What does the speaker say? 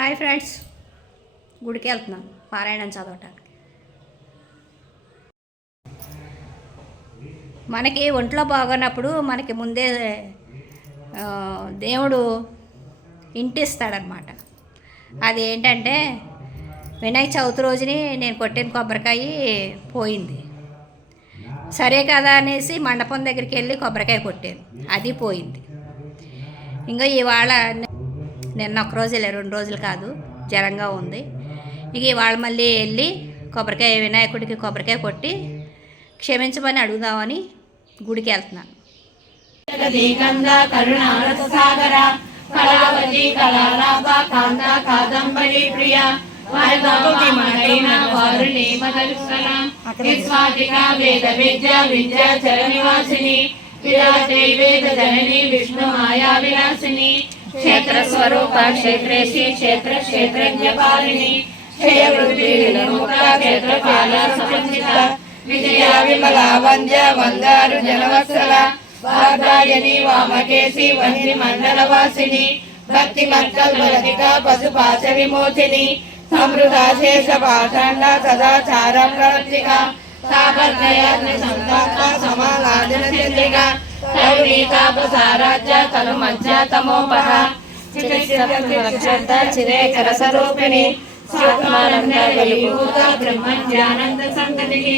Hi friends, గుడికి వెళ్తున్నాం పారాయణం చదవటానికి. మనకి ఒంట్లో బాగున్నప్పుడు మనకి ముందే దేవుడు ఇంటిస్తాడనమాట. అది ఏంటంటే వినాయక చవితి రోజుని నేను కొట్టిన కొబ్బరికాయ పోయింది. సరే కదా అనేసి మండపం దగ్గరికి వెళ్ళి కొబ్బరికాయ కొట్టాను, అది పోయింది. ఇంకా ఇవాళ నిన్న ఒకరోజు వెళ్ళి 2 రోజులు కాదు, జ్వరంగా ఉంది. ఇక ఇవాళ మళ్ళీ వెళ్ళి కొబ్బరికాయ వినాయకుడికి కొబ్బరికాయ కొట్టి క్షమించమని అడుగుదామని గుడికి వెళ్తున్నాను. విష్ణు మాయా విలాసిని క్షేత్ర స్వరూప క్షేత్రేశి క్షేత్ర క్షేత్రజ్ఞ పాలిని క్షయ వృద్ధి క్షేత్రపాల సంచిత విజయ విమల వంద్య వందారు జనవత్సల వాగ్దాయని వామకేశి వంది మండల వాసిని భక్తి మత్కల్పలతిక పశుపాశ విమోచిని సమృద్ధాశేష పాషాండ సదాచార ప్రవర్తిక తాపత్రయాగ్ని సంతాప సమాలాదన చంద్రిక తరుణీతాపసారాజ్య తను మధ్య తమోపహ చిరేకర స్వరూపిణి స్వాత్మానంద వెలుగుత బ్రహ్మజ్ఞానంద సంతతికి